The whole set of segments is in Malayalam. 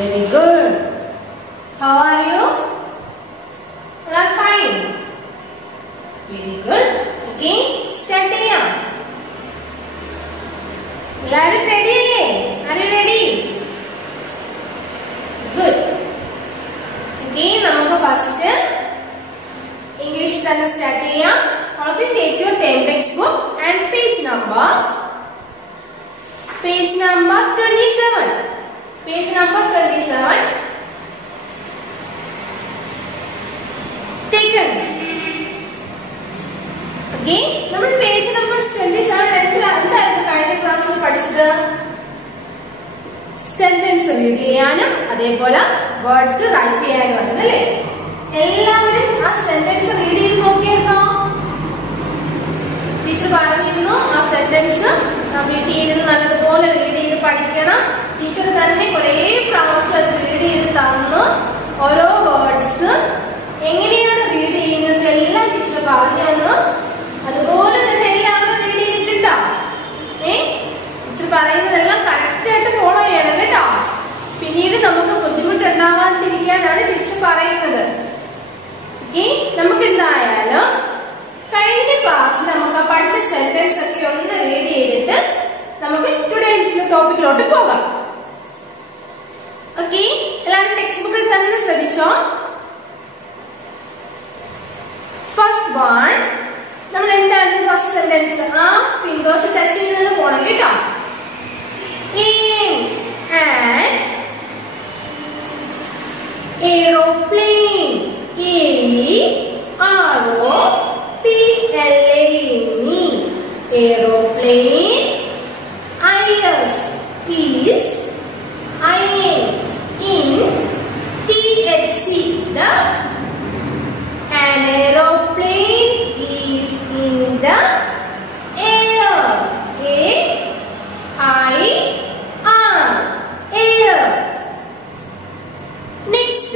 Very good. How are you? You are fine. Very good. Okay, start here. You are ready? Are you ready? Good. Okay, നമുക്ക് first English തന്നെ start ചെയ്യാം. All of you take your term textbook and page number 27. Page number 27. Taken. Okay, നമ്മൾ page number 27 എന്തായിരുന്നു കഴിഞ്ഞ ക്ലാസ്സിൽ പഠിച്ചത്? സെന്റൻസ് റീഡ് ചെയ്യാനും അതേപോലെ വേർഡ്സ് റൈറ്റ് ചെയ്യാനും അല്ലേ? എല്ലാവരും ആ സെന്റൻസ് റീഡ് ചെയ്ത് നോക്കിയിരുന്നോ? ടീച്ചർ പറഞ്ഞിരുന്നു ആ സെന്റൻസ് വീട്ടിൽ ഇരുന്ന് നല്ലതുപോലെ റീഡ് ചെയ്ത് പഠിക്കണം. ടീച്ചർ തന്നെ കുറേ പ്രാവശ്യം അത് റീഡ് ചെയ്ത് തന്നു. ഓരോ വേർഡ്സ് എങ്ങനെയാണ് റീഡ് ചെയ്യുന്നത് എല്ലാം ടീച്ചർ പറഞ്ഞു തന്നു. അതുപോലെ തന്നെ എല്ലാവരും റീഡ് ചെയ്തിട്ടുണ്ടോ? ടീച്ചർ പറയുന്നതെല്ലാം കറക്റ്റ് ആയിട്ട് ഫോളോ ചെയ്യണം കേട്ടോ. പിന്നീട് നമുക്ക് ബുദ്ധിമുട്ടുണ്ടാവാതിരിക്കാനാണ് ടീച്ചർ പറയുന്നത്. നമുക്ക് എന്തായാലും കഴിഞ്ഞ ക്ലാസ്സിൽ നമുക്ക് പഠിച്ച സെന്റൻസ് ഒക്കെ ഒന്ന് റീഡ് ചെയ്തിട്ട് നമുക്ക് ടുഡേയ്സ് ടോപ്പിക്കിലോട്ട് പോകാം. ഓക്കെ, എല്ലാവരും ടെക്സ്റ്റ് ബുക്കിൽ തന്നെ ശ്രദ്ധിച്ചോ. ഫസ്റ്റ് വൺ നമ്മൾ എന്തായിരുന്നു ഫസ്റ്റ് സെന്റൻസ്? ആ ഫിംഗേഴ്സ് ടച്ച് ചെയ്യുന്നത് പോണം കേട്ടോ. an aeroplane. A-R-O-P-L-A-N-E. Aeroplane. I-S is I-N in T-H-C. The an aeroplane is in the air. A-I-R. Air. Next,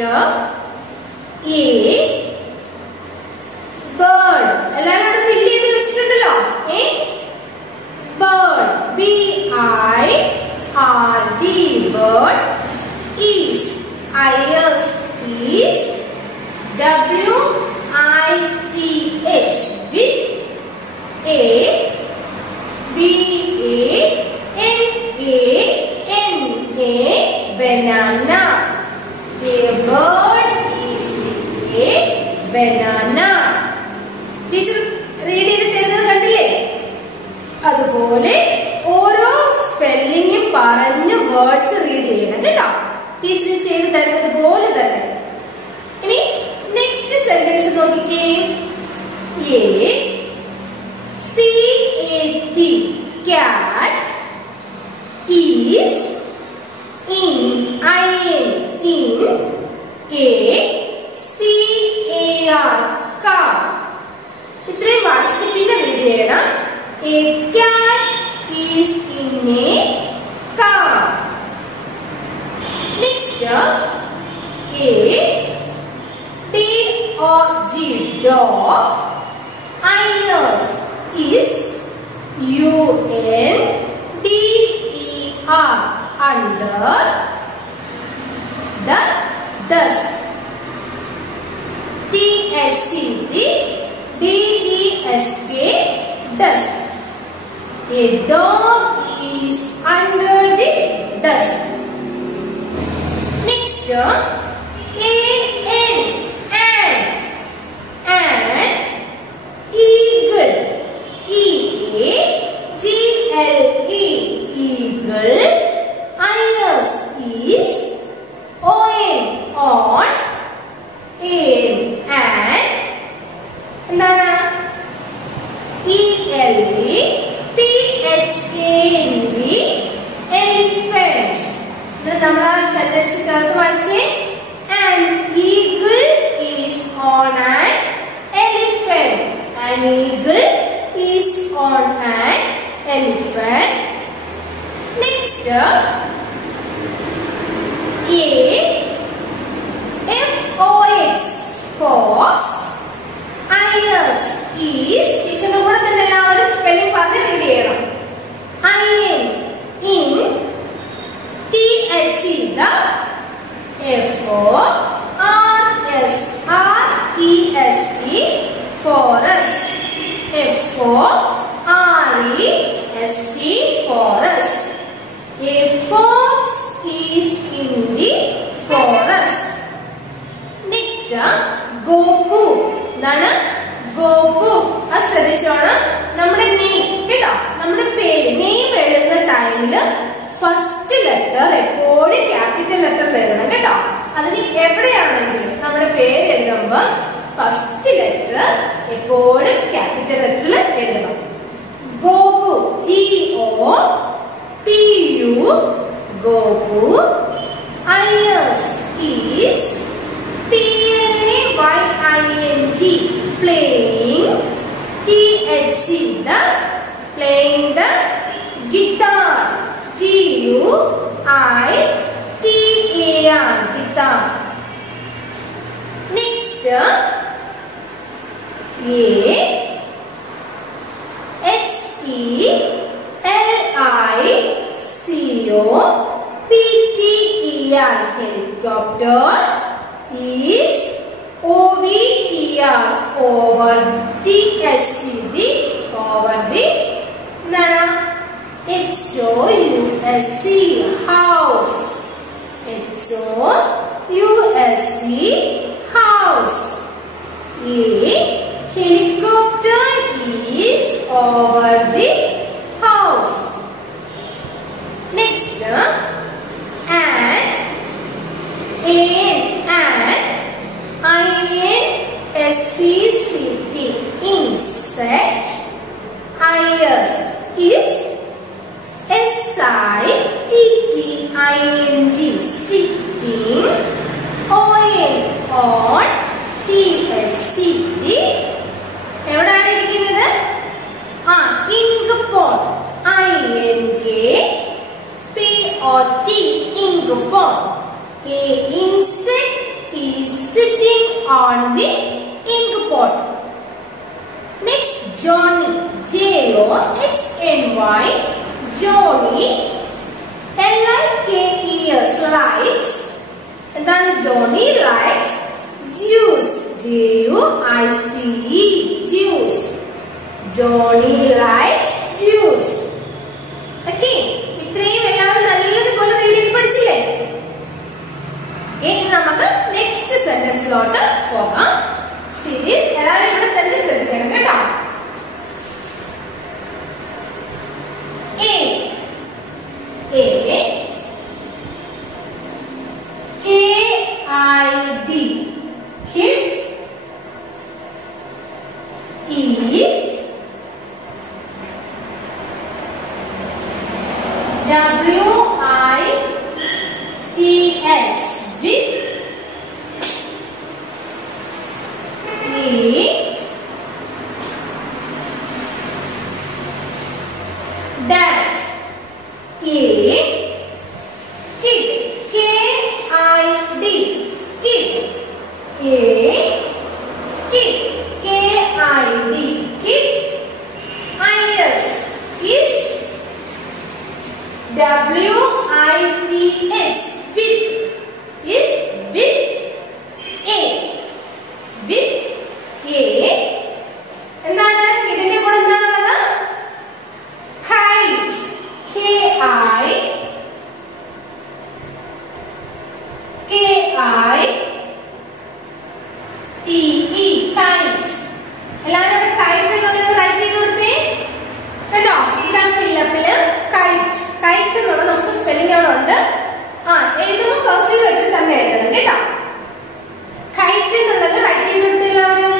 A bird. എല്ലാവരും ഫില്ല് ചെയ്ത് വെച്ചിട്ടുണ്ടല്ലോ. bird. B-I-R-D. bird is I-S is W-I-T-H with A-B-A-N-A. banana. A bird is with a banana. Teacher read ചെയ്ത് തരുന്നത് കണ്ടില്ലേ? അതുപോലെ ഓരോ സ്പെല്ലിങ്ങും പറഞ്ഞ് വേർഡ്സ് റീഡ് ചെയ്യണം കേട്ടോ. ടീച്ചർ ചെയ്ത് തരുന്നത് പോലെ തന്നെ. ഇനി നെക്സ്റ്റ് സെന്റൻസ് നോക്കിക്കേ. C-A-T cat is in I-N in A-C-A-R car. ഇത്രയും വായിച്ചിട്ട് പിന്നെ റീഡ് ചെയ്യണം. A cat is in a car. Next, A-D-O-G dog. I-S is U-N-D-E-R under the desk. T-H-C-D D-E-S-K desk. A dog is under the desk. Next, A-N and eagle. E-A-G-L-E eagle. I-S is O-N on and എന്താണ്? E-L-E-P-H-A-N-D elephant. ഇത് നമ്മൾ ആ സെന്റൻസ് ചേർത്ത് വായിച്ചേ. An eagle is on an elephant. An eagle is on an elephant. Next, A-F-O-X fox. I-S is ടീച്ചറിന്റെ കൂടെ തന്നെ എല്ലാവരും സ്പെല്ലിംഗ് പറഞ്ഞ് റീഡ് ചെയ്യണം. I-N in T-H-C the forest. F-O-R-E-S-T, forest. A fox is in the forest. Next, Gopu. എന്താണ് ഗോപു? അത് ശ്രദ്ധിച്ചോണം. നമ്മുടെ നെയിം കേട്ടോ, നമ്മുടെ പേര് നെയിം എഴുതുന്ന ടൈമില് ഫസ്റ്റ് ലെറ്റർ എപ്പോഴും ക്യാപിറ്റൽ ലെറ്ററിൽ എഴുതണം കേട്ടോ. അതിന് എവിടെയാണെങ്കിലും നമ്മുടെ പേര് എഴുതുമ്പോൾ ഫസ്റ്റ് ലെറ്റർ എപ്പോഴും ക്യാപിറ്റൽ ലെറ്ററിൽ എഴുതണം. Gopu, G-O-P-U, Gopu. Ayers is P-L-A-Y-I-N-G, playing. T-H-C, the playing the guitar. G-U-I-T-A-R, guitar. Next, H-E-L-I-C-O-P-T-E-R, helicopter. Is O-V-E-R, over. T-H-C-D, over the. H-O-U-S-E, house. H-O-U-S-E, house. A helicopter is over the house. Next, and I-N-S-E-C-T, insect. Ayers is S-I-T-T-I-N-G, sitting. O-N, on. T-H-C-D, എവിടെയാണ് ഇരിക്കുന്നത്? ink pot. I-N-K-P-O-T, ink pot. A insect is sitting on the ink pot. Next, Johnny. J-O-H-N-Y, Johnny. L-I-K-E-S, likes. എന്താണ് Johnny likes juice. J-U-I-C-E, juice. Johnny likes juice. Okay, ഇത്രയും എല്ലാവരും നല്ലതുപോലെ റീഡ് ചെയ്ത് പഠിച്ചില്ലേ? ഇനി നമുക്ക് നെക്സ്റ്റ് സെന്റൻസിലോട്ട് പോകാം. സീരീസ് എല്ലാവരും ഇവിടെ തന്നെ ശ്രദ്ധിക്കണം കേട്ടോ. K-I-D, kid. Is W-I-T-H, with. E dash. A kid. K-I-D, kid. A kid. K-I-D, kid. Ayers is W-I-T-H, with. Is with. A with. A എന്താണ് ഇതിന്റെ കൂടെ എന്താണുള്ളത്? Kite. K-I-T-E, kite. എല്ലാവരും ഇവിടെ kite എന്നുള്ളത് റൈറ്റ് ചെയ്ത് കൊടുത്തേ കേട്ടോ. ഫില്ലപ്പില് kite എന്നുള്ളത് നമുക്ക് സ്പെല്ലിംഗ് അവിടെ ഉണ്ട്. എഴുതുമ്പോൾ കർസീവ് ലെറ്ററിൽ തന്നെ എഴുതണം കേട്ടോ. kite എന്നുള്ളത് റൈറ്റ് ചെയ്ത് കൊടുത്ത എല്ലാവരും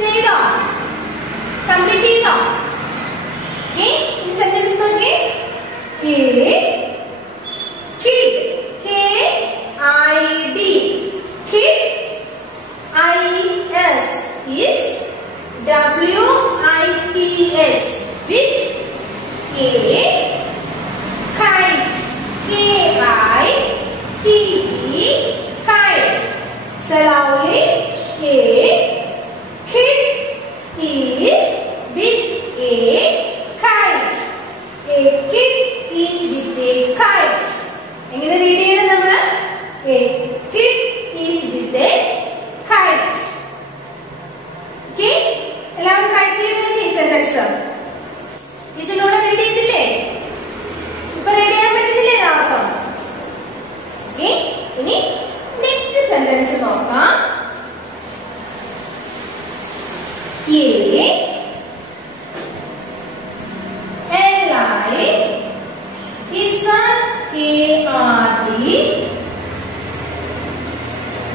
ചെയ്തോ? കംപ്ലീറ്റ് ചെയ്തോ? ഈ സെന്റൻസ് നോക്കി. Kid. K-I-D, kid. I-S is W-I-T-H, with. A kite. K-I-T-E, kite. Slowly. A kid is with a kite. A kid is with a lizard, A-R-D,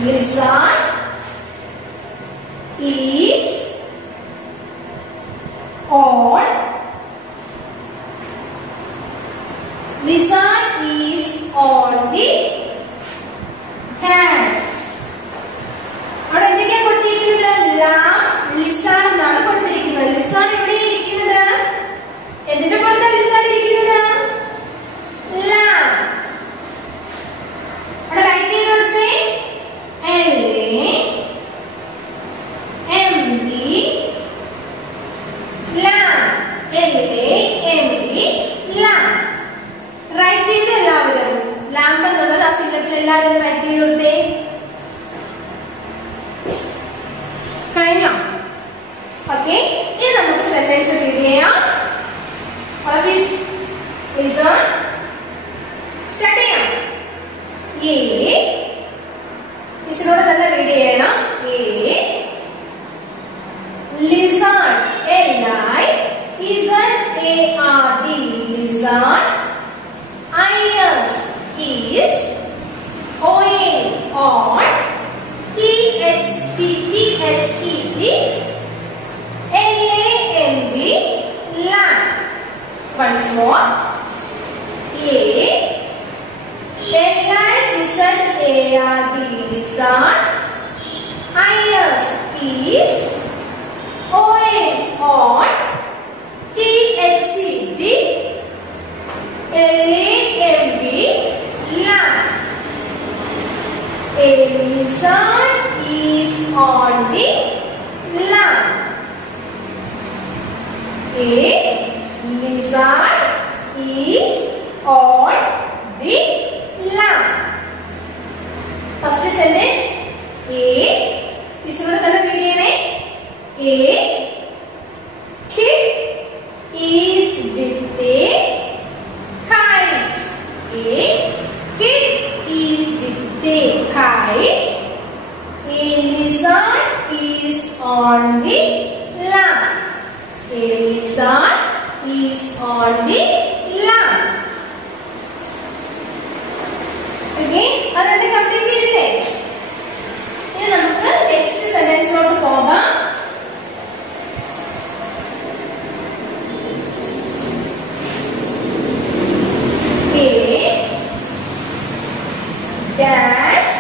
lizard is on, lizard is on the hash. അവിടെ എന്തൊക്കെയാ കൊടുത്തിരിക്കുന്നത്? lamb, lizard എന്നാണ് കൊടുത്തിരിക്കുന്നത്. lizard എവിടെയാണ് ഇരിക്കുന്നത്? എന്തിന്റെ പുറത്താണ് lizard ഇരിക്കുന്നത്? lamb. അവിടെ റൈറ്റ് ചെയ്ത് കൊടുത്തേ. L-A-M-B, lamb. L-A-M-B, lamb. Right ചെയ്ത് എല്ലാവരും lamb എന്നുള്ളത് ആ ഫില്ലപ്പിൽ എല്ലാവരും റൈറ്റ് ചെയ്ത് കൊടുത്തേ. കഴിഞ്ഞോ? ഓക്കെ, ഇനി നമുക്ക് സെന്റൻസ് റീഡ് ചെയ്യാം. listen, സ്റ്റാർട്ട് ചെയ്യാം. A മിസ്സിനോട് തന്നെ റീഡ് ചെയ്യണം. A lizard, L-I-Z-A-R-D, lizard. I-S is O-N, on. T-H-E-D, L-A-M-B, lamb. Once more. A L-I-Z-A-R-D, lizard. I-S is O-N, on. T-H-E-D, L-A-M-B, lamb. A lizard is on the lamb. A lizard is on the lamb. First sentence. A इसमें तो ना read करने. A kid is with a kite. A kid is with a kite. A lizard is on the lamb. A lizard is on the lamb. Okay, അതെന്ത് കംപ്ലീറ്റ് ചെയ്തില്ലേ? ഇനി നമുക്ക് നെക്സ്റ്റ് സെന്റൻസിലോട്ട് പോകാം. A dash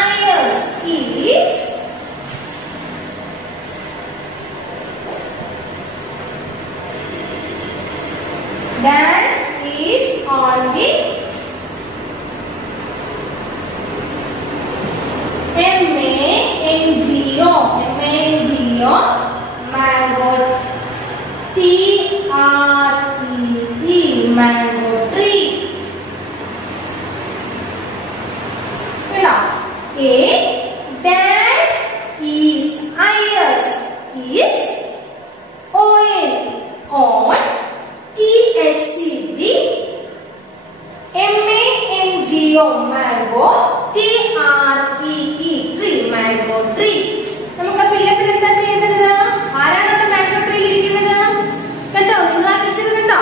iron is dash is on the M-A-N-G-O mango. T-R-E-E mango tree. A dash is I-S is O-N, on. T-H-E-D, M-A-N-G-O mango. T-R-E-E tree, mango tree. നമുക്ക് ഫില്ലപ്പിൽ എന്താ ചെയ്യേണ്ടത്? ആരാണ് അവിടെ മാംഗോ ട്രീയിൽ ഇരിക്കുന്നത്? കണ്ടോ? നിങ്ങൾ ആ പിക്ചർ കണ്ടോ?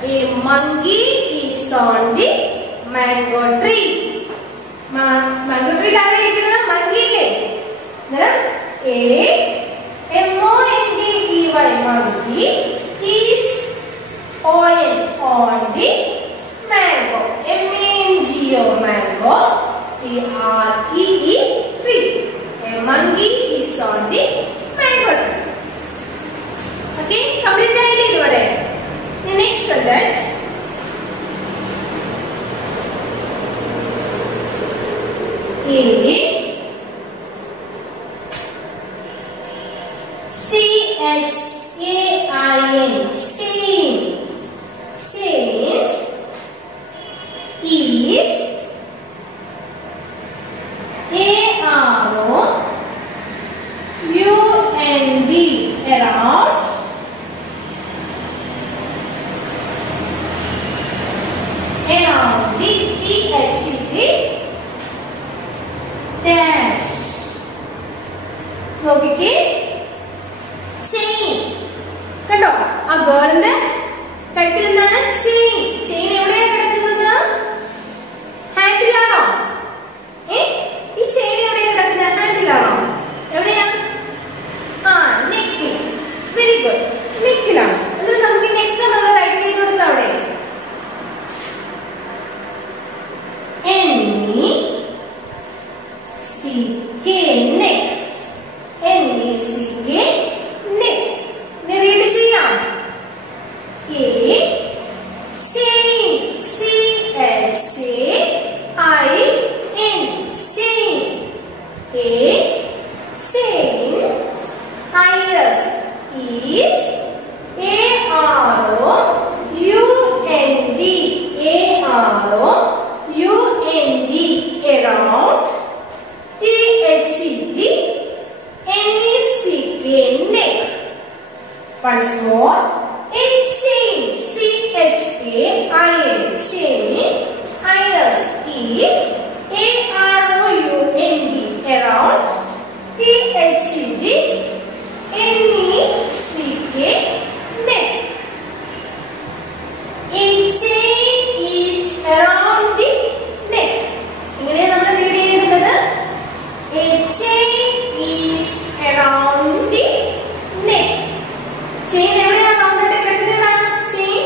A monkey is on the mango tree. Mango tree ലാണ് ഇരിക്കുന്നത് monkey ഇല്ലേ? A-M-O-N-K-E-Y monkey is on the mango. M-A-N-G-O mango. T-R-E-E tree. A monkey is on the mango tree. Okay, complete ആയില്ലേ ഇതുവരെ? The next sentence. C-H-A-I-N chain. Chain is A-R-O-U-N-D around the T-H-E-D dash. നോക്കിക്കേ, ചെയിൻ കണ്ടോ? ആ ഗേളിന്റെ കഴുത്തിൽ എന്താണ്? ചെയിൻ. ചെയിൻ എവിടെയാണ് കിടക്കുന്നത്? ഹാൻഡിലാണോ? ഈ ചെയിൻ എവിടെയാണ് കിടക്കുന്നത്? ഹാൻഡിലാണോ? എവിടെയാ? നെക്കിൽ. വെരി ഗുഡ്, നെക്കിലാണ്. എന്നിട്ട് നമുക്ക് നെക്ക് നമ്മൾ റൈറ്റ് ചെയ്ത് കൊടുക്കാം. അവിടെ N-E-C-K neck. N-E-C-K neck. read ചെയ്യാം. A chain. C-H-A-I-N chain. A chain. I-S is A-R-O-U-N-D. A-R-O-U-N-D around T-H-E-D N-E-C-K neck. Once more, a chain. C-H-A-I-N chain. I-S is A-R-O-U-N-D around T-H-E-D N-E-C-K neck. A chain is around the neck. ഇങ്ങനെ നമ്മൾ റീഡ് ചെയ്യുന്നത് a chain is around the neck. Chain എവിടെയാ റൗണ്ട് ആയിട്ട് കിടക്കുന്നത്? ചെയിൻ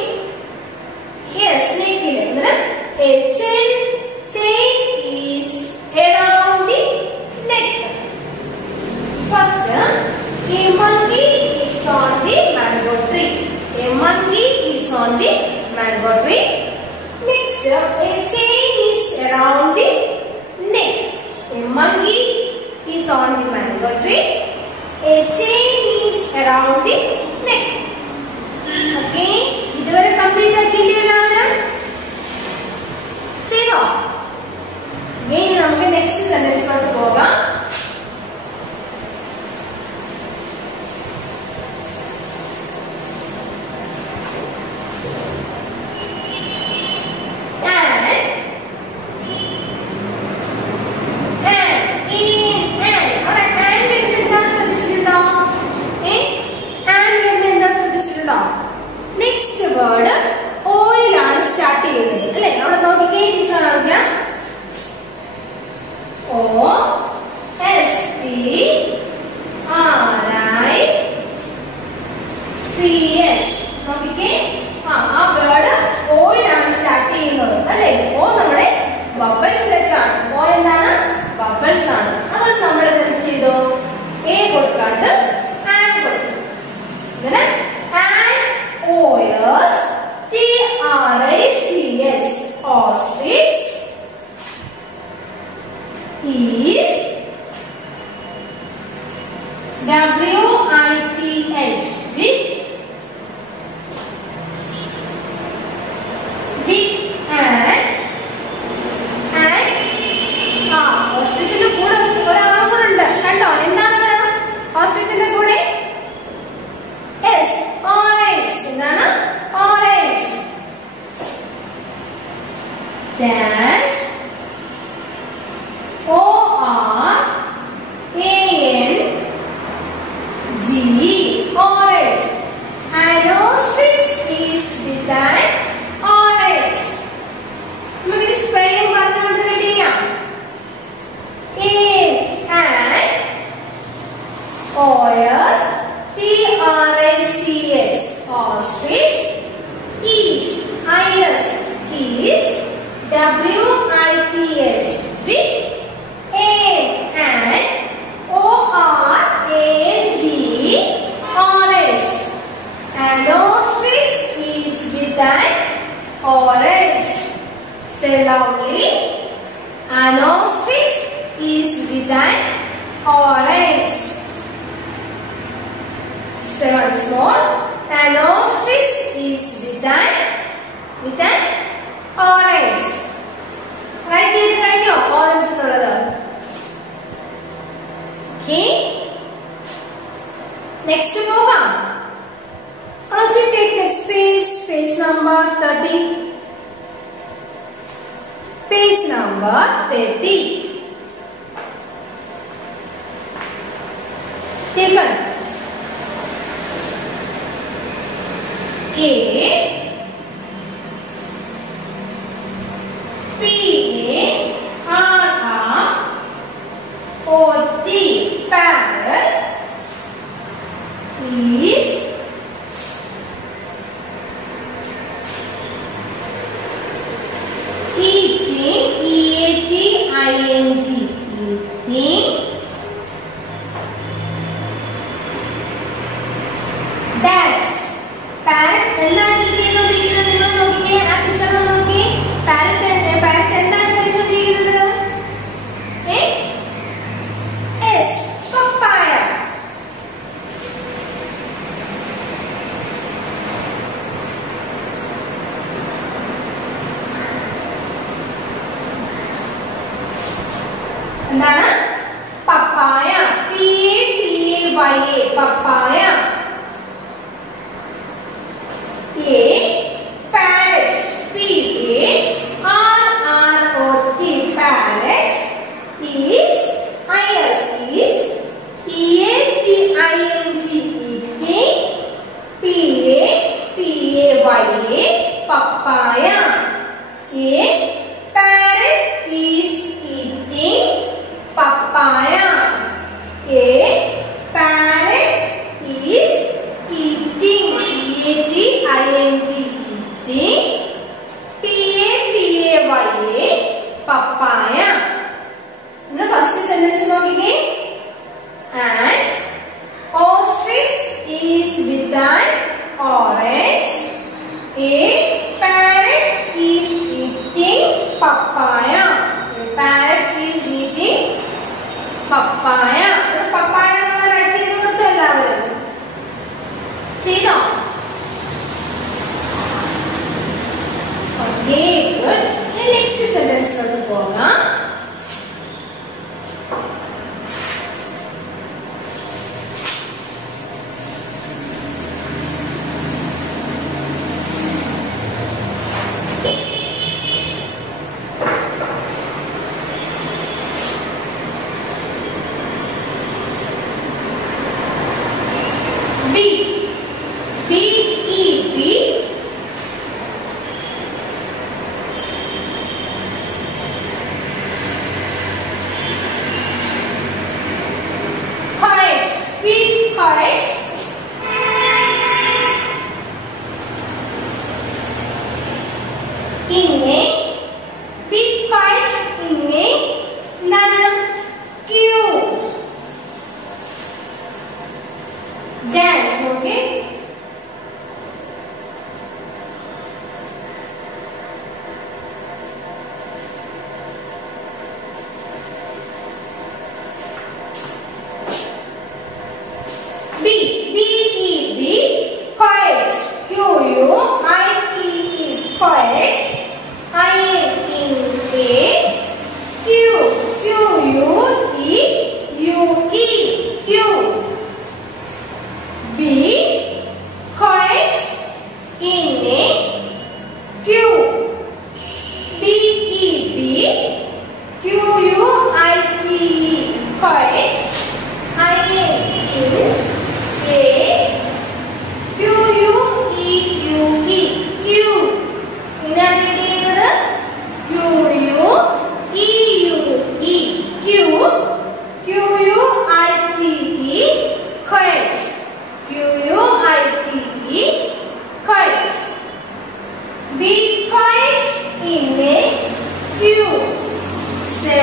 യെസ് നെക്കിൽ. a chain is around the neck. First, a monkey is on the mango tree. A monkey is on the mango tree. Next, a chain is around the neck. A monkey is on the mango tree. A chain is around the neck. Okay, ഇതുവരെ കംപ്ലീറ്റ് ആക്കിയില്ലേ എല്ലാവരും? ചെയ്തോ? ഇനി നമുക്ക് നെക്സ്റ്റ് സെന്റൻസിലോട്ട് പോകാം. നെക്സ്റ്റ് വേർഡ് ഓയിലാണ് സ്റ്റാർട്ട് ചെയ്യുന്നത് അല്ലെ? അവിടെ നോക്കിക്കേ ടീച്ചർ അറിയാം. O orange. Say loudly. An ostrich is with an orange. Say once more. An ostrich is with an orange. Write it കഴിഞ്ഞോ orange എന്നുള്ളത്. Okay. Next പോകാം. All of you take next page. Page number 30. Page number 30. Taken. A P A R R O T parrot is eating eating eating dash. Parrot എന്താണ് eat ചെയ്തുകൊണ്ടിരിക്കുന്നത്? നിങ്ങൾ നോക്കിക്കേ, ആ പിക്ചർ നോക്കി. Parrot എന്താണ് കഴിച്ചുകൊണ്ടിരിക്കുന്നത്? Yes, papaya. എന്താണ്? പപ്പായ. PAPAYA papaya. A parrot. PARROT parrot is eating eating PAPAYA papaya. A parrot is eating papaya. A parrot is eating eating PAPAYA papaya. Now first sentence നോക്കിക്കേ. An ostrich is with an orange. A parrot is eating papaya. A parrot is eating papaya. papaya എന്നുള്ള റൈറ്റ് ചെയ്ത് കൊടുത്തു എല്ലാവരും. ചെയ്തോ? Okay, good. Next sentence ലോട്ട് പോകാം.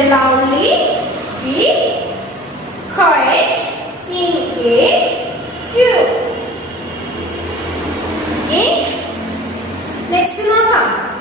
loudly, be correct in a queue. Okay. Next നോക്കാം.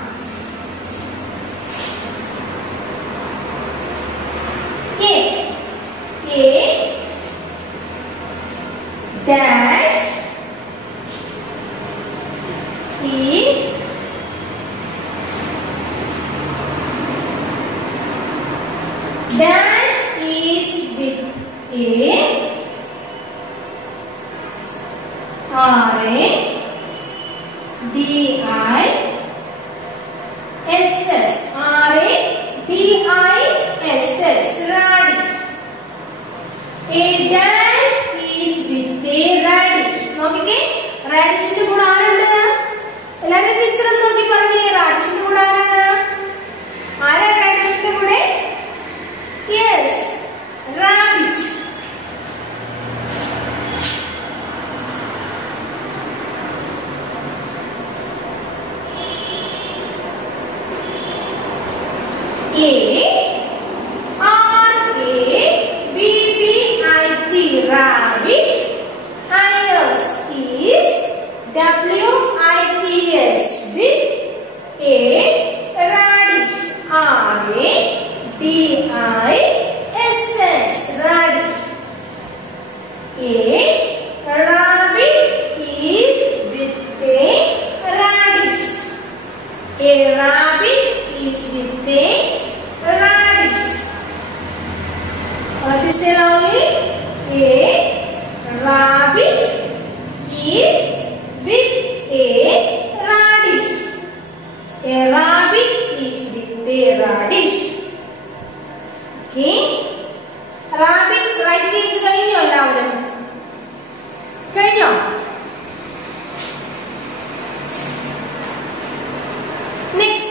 റാഡിഷിന്റെ കൂടെ ആരുണ്ട്? എല്ലാരും പിക്ചർ നോക്കി പറഞ്ഞേ. റാഡിഷിന്റെ കൂടെ ആരാണ്? ആരാ റാഡിഷിന്റെ കൂടെ? Yes, rabbit. Rabbit. I-S is W-I-T-H with a radish. R-A-D-I-S-H radish. A rabbit is with a radish. A rabbit is with a radish. What is it only? A rabbit is with a radish. A rabbit is with a radish. Okay. Rabbit write ചെയ്ത് കഴിഞ്ഞോ എല്ലാവരും? കഴിഞ്ഞോ? Next.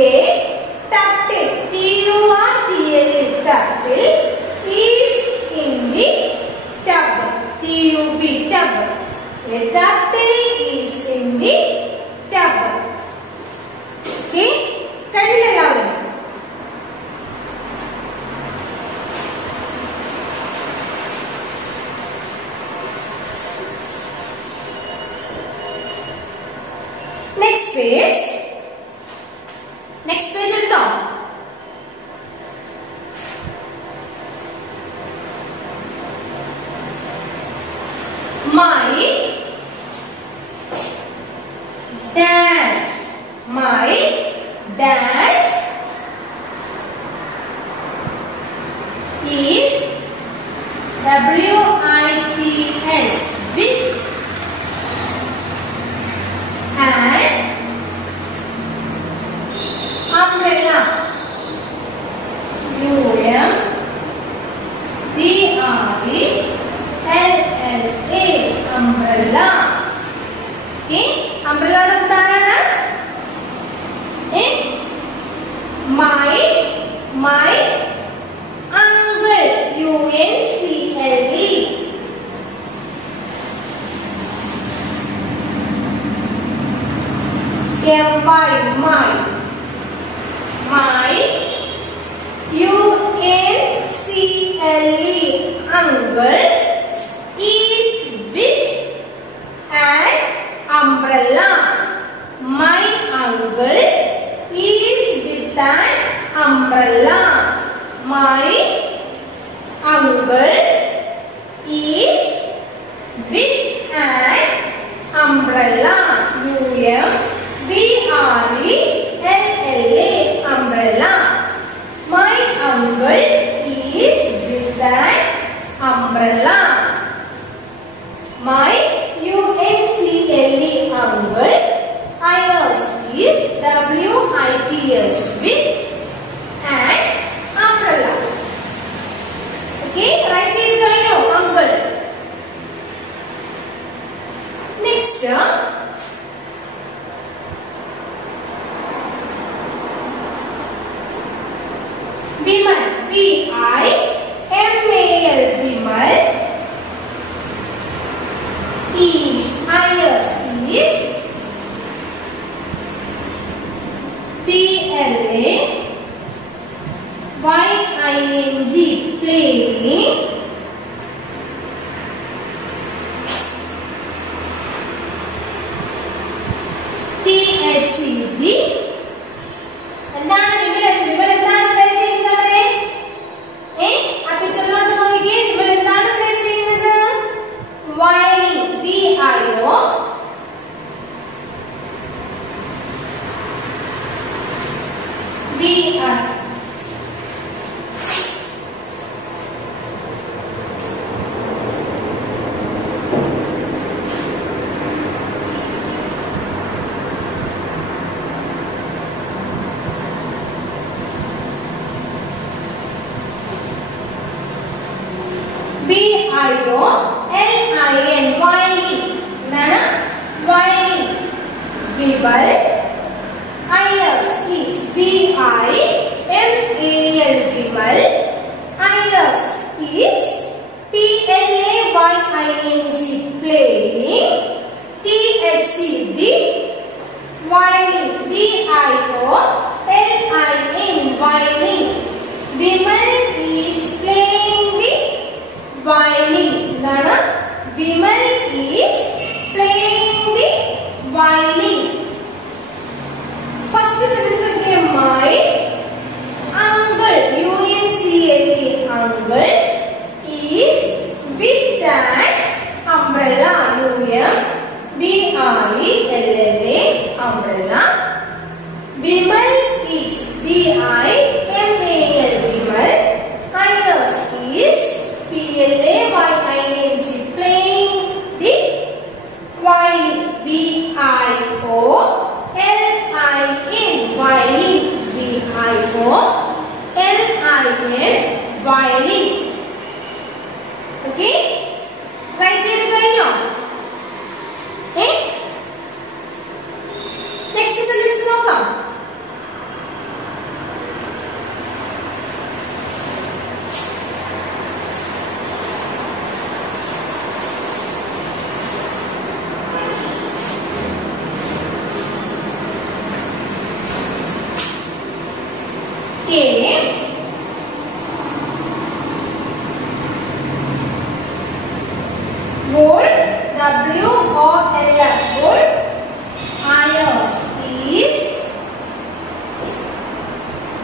A turtle, T-U-R-T-L-E, page. Next page എടുത്തോ? My dash. My dash is WITH with an umbrella. UMBRELLA umbrella. Okay, umbrella എന്താണ്? My uncle UNCLE. My UNCLE uncle is with an umbrella. My uncle is with an umbrella. My uncle is with an umbrella. UMBRELLA umbrella. My uncle is with an umbrella. My UNCLE uncle is WITH with an umbrella. Okay, write it down now, uncle. Next, Vimal. VIMAL. Vimal is PLA YING playing. THCD എന്താണ് വിമൽ എന്താണ് പ്ലേ ചെയ്യുന്നത്? ആ പിക്ചറിലോട്ട് നോക്കിക്കേ. വിമൽ എന്താണ് പ്ലേ ചെയ്യുന്നത്? വയലിൻ. VIO VIOLIN violin. എന്താണ്? violin. Vimal is VIMAL. Vimal is PLAYING playing. THCD violin. VIOLIN violin. Vimal is playing the violin. എന്താണ്? Vimal is playing the violin. First sentence again. My uncle UNCLE uncle is with an umbrella. UMBRELLA umbrella. Vimal is VIMAL. Vimal is PLAYING playing the violin. VIOLIN violin. VIOLIN violin. Okay, write ചെയ്ത് കഴിഞ്ഞോ? നെക്സ്റ്റ് സെന്റൻസ് നോക്കാം.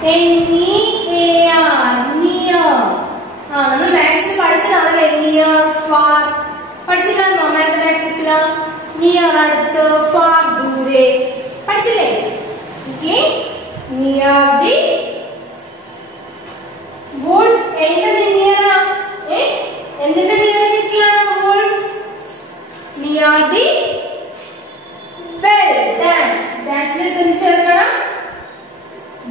N-E-A-R, near. നമ്മൾ മാത്സിൽ പഠിച്ചതാണല്ലേ നിയർ ഫാർ പഠിച്ചില്ലാന്നോ മാത്തമാറ്റിക്സിൽ നിയർ അടുത്ത് ഫാർ ദൂരെ പഠിച്ചില്ലേ ഓക്കേ നിയർ ദി wolf എന്തിന്റെ നിയർ എന്തിന്റെ നിയർ നിൽക്കുകയാണ് wolf near the bell dash ഡാഷിൽ തിരിച്ചേർക്കണം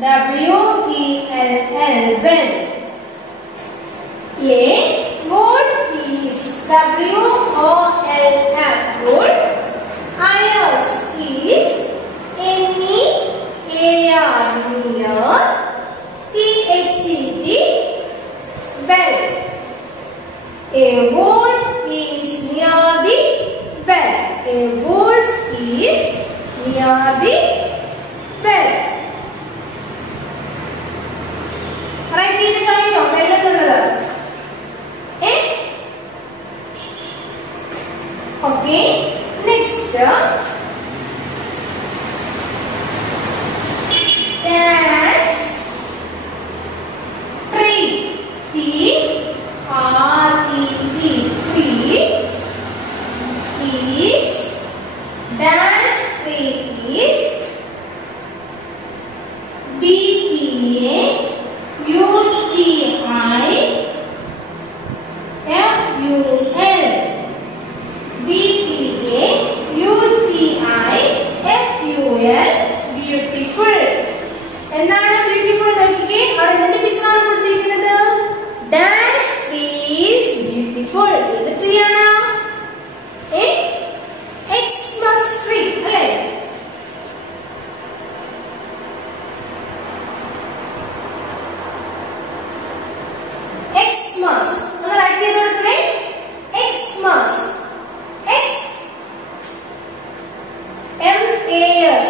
W-E-L-L bell A wolf is W-O-L-F wolf Ears is N-E-A-R near T-H-E-D bell A wolf is near the bell A wolf is near the bell write ചെയ്ത് കഴിഞ്ഞോ വെള്ളത്തുള്ളത് okay next dash tree T-R-E-E tree is dash tree is B-E-A-U-T-I-F-U-L B-E-A-U-T-I-F-U-L beautiful എന്താണ് ബ്യൂട്ടിഫുൾ നോക്കിക്കേ അവിടെ എന്തിന്റെ പിക്ചർ ആണ് കൊടുത്തിരിക്കുന്നത് ഡാഷ് ട്രീ ഈസ് ബ്യൂട്ടിഫുൾ ഏത് ട്രീ ആണ് എക്സ്മസ് ട്രീ അല്ലേ എക്സ്മസ് ഒന്ന് റൈറ്റ് ചെയ്ത് കൊടുക്കണേ Xmas X M-A-S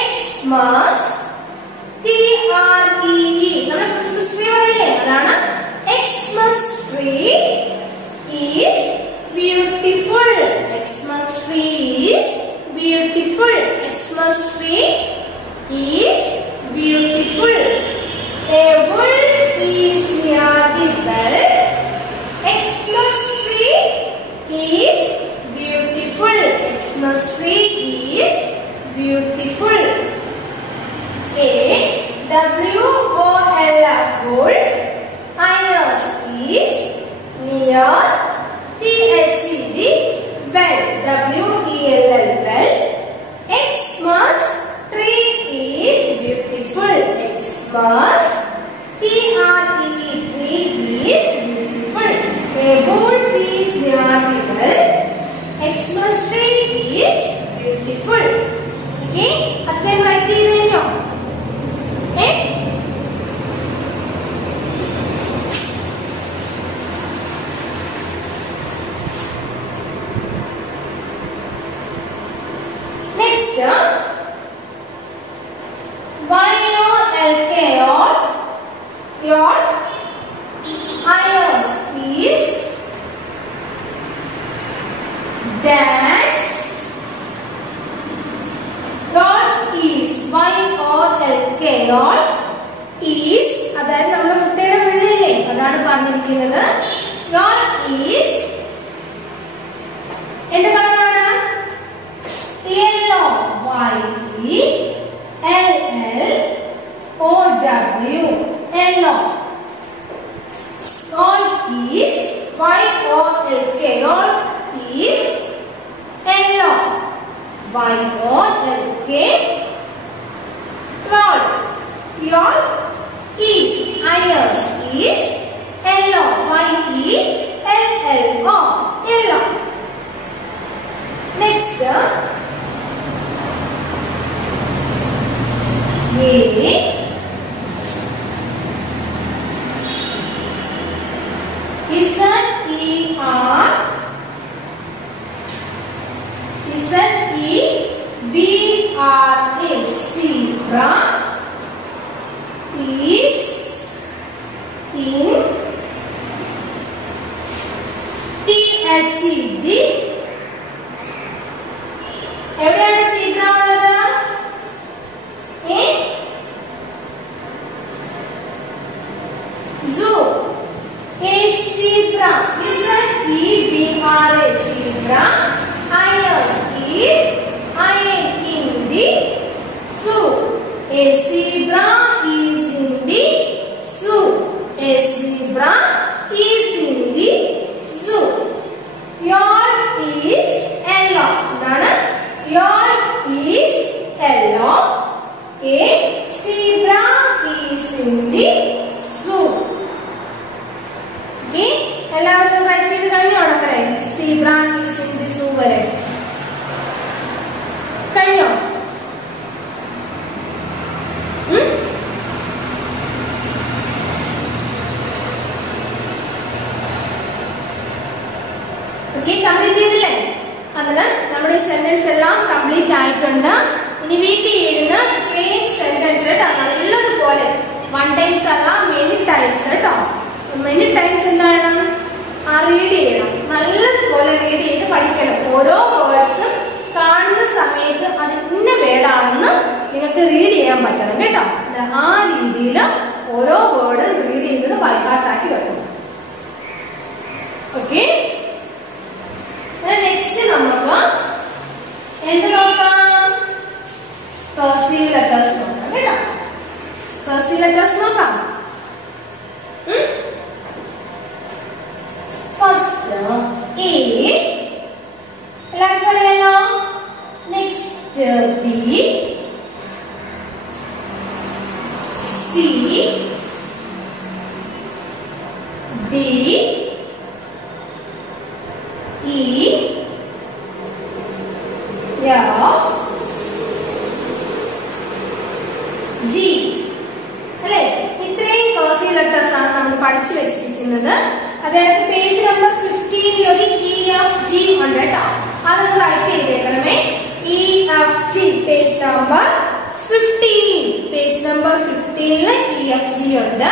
Xmas T-R-E-E നമ്മൾ ക്രിസ്മസ് ട്രീ പറയില്ലേ അതാണ് Xmas tree is beautiful Xmas tree is beautiful Xmas tree is beautiful A wolf is near the bell Xmas tree is beautiful Xmas tree is beautiful A W-O-L-F wolf Ears is near T-H-E-D bell W-E-L-L bell Xmas tree is beautiful Xmas T-R-E-E tree is beautiful A wolf is near the bell Xmas tree is beautiful Okay അത്രയും റൈറ്റ് ചെയ്ത് കഴിഞ്ഞോ Next Y-O-L-K your Ears is dash your is Y-O-L-K your is അതായത് നമ്മുടെ മുട്ടയുടെ വെള്ളയില്ലേ അതാണ് പറഞ്ഞിരിക്കുന്നത് your is എന്ത് കളറാണ് yellow Y-E-L-L-O-W yellow all is Y-O-L-K all is yellow Y-O-L-K cloud your is Ears is yellow Y-E-L-L-O yellow next A Z-E-B-R-A zebra is in T-H-E-D എവിടെയാണ് സീബ്ര ഉള്ളത് ZEBRA, zebra. IS is in the zoo. A zebra is in the zoo. A zebra is in the zoo. Y'all is yellow. Y'all is yellow. A zebra is in the zoo. Okay, എല്ലാവരും റൈറ്റ് ചെയ്ത് കഴിഞ്ഞോ? അവിടെ വരെ zebra is in the zoo വരെ കഴിഞ്ഞോ? ഓക്കെ, കംപ്ലീറ്റ് ചെയ്തില്ലേ? അതിന് നമ്മുടെ ഈ സെന്റൻസ് എല്ലാം കംപ്ലീറ്റ് ആയിട്ടുണ്ട്. ഇനി വീട്ടിൽ എഴുതുന്ന ഇത്രയും സെന്റൻസ് കേട്ടോ നല്ലതുപോലെ 1 ടൈംസ് അല്ല മെനി ടൈംസ് കേട്ടോ. മെനി ടൈംസ് എന്താണ്? റീഡ് ചെയ്യണം, നല്ലതുപോലെ റീഡ് ചെയ്ത് പഠിക്കണം. ഓരോ വേർഡ്സും കാണുന്ന സമയത്ത് അത് ഇന്ന വേർഡാണെന്ന് നിങ്ങൾക്ക് റീഡ് ചെയ്യാൻ പറ്റണം കേട്ടോ. ആ രീതിയിൽ ഓരോ വേർഡും റീഡ് ചെയ്തത് ബൈഹാർട്ടാക്കി വെക്കണം. ഓക്കെ, നെക്സ്റ്റ് നമുക്ക് എന്ത് നോക്കാം? കർസീവ് ലെറ്റേഴ്സ് നോക്കാം കേട്ടോ. കർസീവ് ലെറ്റേഴ്സ് നോക്കാം. ഫസ്റ്റ് എ, എല്ലാവർക്കും അറിയാലോ. Next B, C, D, E, F, G. അല്ലേ? ഇത്രയും കർസീവ് ലെറ്റേഴ്സ് ആണ് നമ്മൾ പഠിച്ചു വെച്ചിരിക്കുന്നത്. അതായത് പേജ് നമ്പർ 15 ഒരു EFG ഉണ്ട് കേട്ടോ. അതൊന്ന് റൈറ്റ് ചെയ്തേക്കണമേ. EFG page number 15. Page number 15 EFG ഉണ്ട്.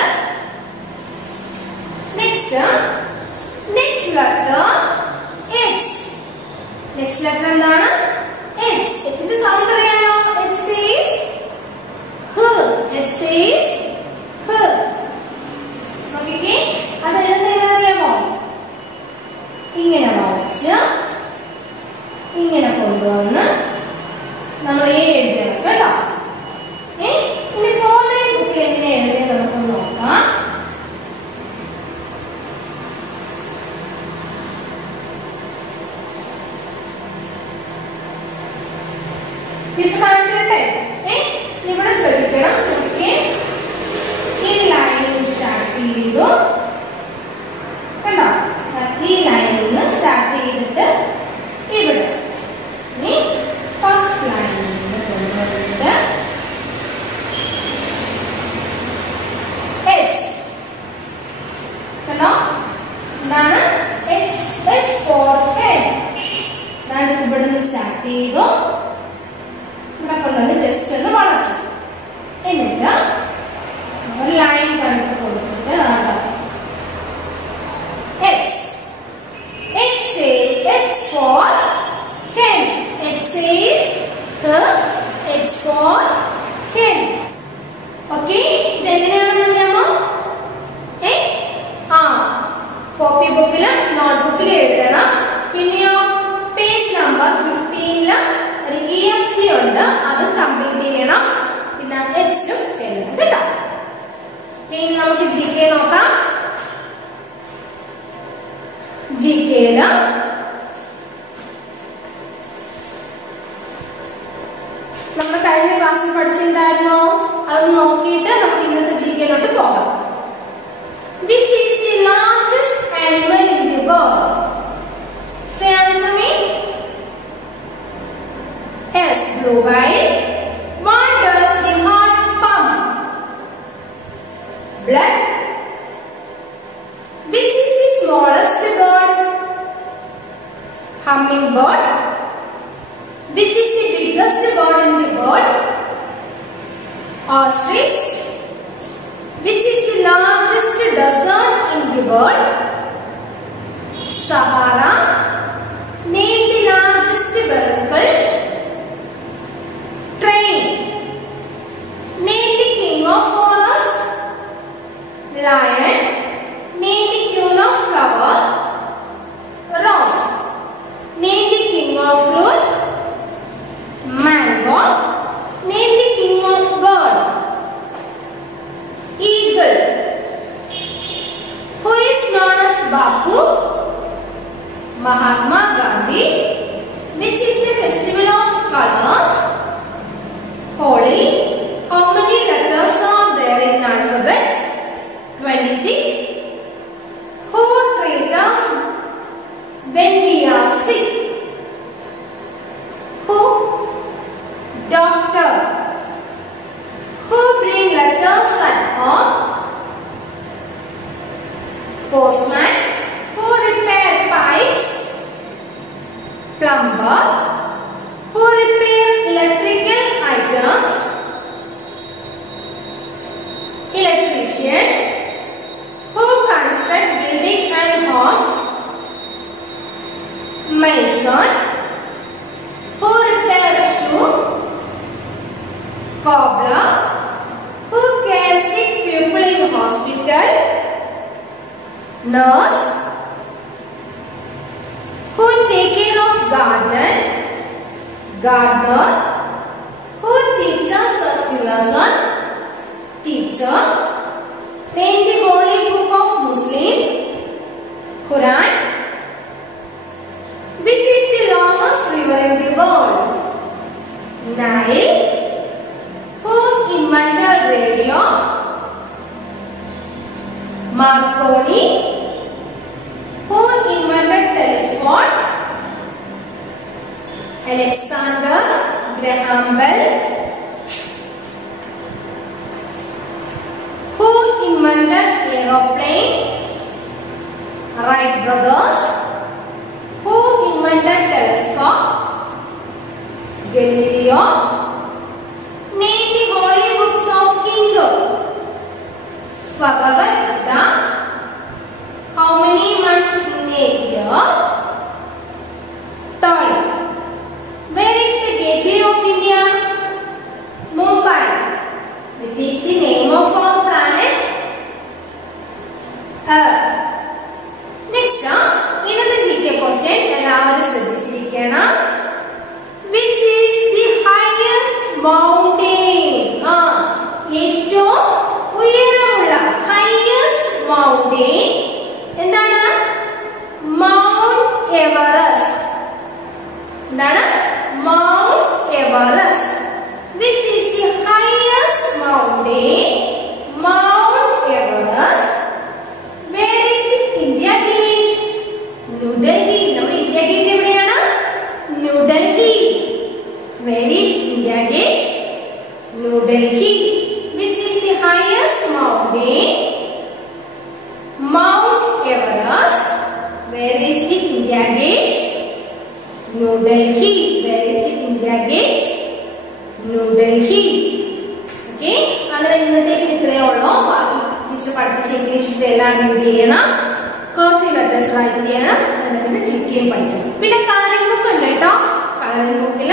Next letter H. Next letter എന്താണ്? H. Hന്റെ സൗണ്ട് അറിയാലോ? H says her. H says her. നോക്കിക്കേ, അത് എഴുതുന്നത് അറിയാമോ? ഇങ്ങനെ വരച്ച് ഇങ്ങനെ കൊണ്ടുവന്ന് നമ്മൾ എഴുതണം കേട്ടോ. ഇനി 4 ലൈൻ ബുക്കിൽ എങ്ങനെ എഴുതിയത് നമുക്ക് നോക്കാം. ഇവിടെ ശ്രദ്ധിക്കണം. ഈ ലൈനിൽ സ്റ്റാർട്ട് ചെയ്തു കണ്ടോ? ഈ ലൈനിൽ നിന്ന് സ്റ്റാർട്ട് ചെയ്തിട്ട് ഇവിടെ ഫസ്റ്റ് ലൈനിൽ നിന്ന് കൊണ്ടുവന്നിട്ട് H കണ്ടോ? എന്താണ്? H for head. ഇവിടെ നിന്ന് സ്റ്റാർട്ട് ചെയ്തു ജസ്റ്റ് ഒന്ന് വളച്ചു. എന്നിട്ട് ഒരു ലൈൻ കണ്ടു കൊടുത്തിട്ട് H. H for hen. H says her. H for hen. Okay, ഇതെങ്ങനെയാണെന്ന് അറിയാമോ? കോപ്പി ബുക്കിലും നോട്ട്ബുക്കിലും എഴുതണം. പിന്നെയോ പേജ് നമ്പർ 15 ഒരു EFG ഉണ്ട്, അത് കംപ്ലീറ്റ് ചെയ്യണം. പിന്നെ H-ഉം എഴുതണം കേട്ടോ. ഇനി നമുക്ക് GK നോക്കാം. GK-ല് നമ്മൾ കഴിഞ്ഞ ക്ലാസ്സിൽ പഠിച്ചിട്ടുണ്ടായിരുന്നോ? അത് നോക്കിയിട്ട് നമുക്ക് ഇന്നത്തെ GK-ലോട്ട് പോകാം. Which is the largest animal in the world? Say answer me. Yes, blue whale. What does the heart pump? Blood. Which is the smallest bird? Hummingbird. Which is the biggest bird in the world? Ostrich. Which is the largest desert in the world? Sahara. Name the largest vehicle. Train. Name the king of forest. Lion. Name the queen of flower. Mahatma Gandhi. Which is the festival of colors? Holi. How many letters are there in alphabet? 26. Who treat us when we are sick? Who? Doctor. Who bring letters at home? Postman. Who repair pipes? Plumber. Who repair electrical items? Electrician. Who construct building and homes? Mason. Who repair shoe? Cobbler. Who cares sick people in hospital? Nurse. Who take care of garden? Gardener. Who teaches us the lesson? Teacher. Name the holy book of Muslim. Quran. Which is the longest river in the world? Nile. Who invented radio? Marconi. Who invented telephone? Alexander Graham Bell. Who invented aeroplane? Wright brothers. Who invented telescope? Galileo. Name the holy books of Hindu. Bhagavad Gita. How many months in a year? 12. Where is the gateway of India? Mumbai. Which is the name of our planet? Earth. Next, in the GK question, which is the highest mountain? Highest mountain. Mount Everest. Mount Everest. Which is the highest mountain? Mount Everest. Where is the India Gate? New Delhi. India Gate evideyana? New Delhi. Where is India Gate? New Delhi. Which is the highest mountain? Mount Everest. Where is the India Gate? New Delhi. Where is the India Gate? New Delhi. Okay. Andra innathe itreye ullo. Teacher പഠിപ്പിച്ച ഇംഗ്ലീഷിൽ എല്ലാം റീഡ് ചെയ്യണം. കർസീവ് ലെറ്റേഴ്സ് റൈറ്റ് ചെയ്യണം. എന്നിട്ട് ജികെയും പഠിക്കണം. പിന്നെ കളറിംഗ് ബുക്ക് ഉണ്ട് കേട്ടോ. കളറിംഗ് ബുക്കിൽ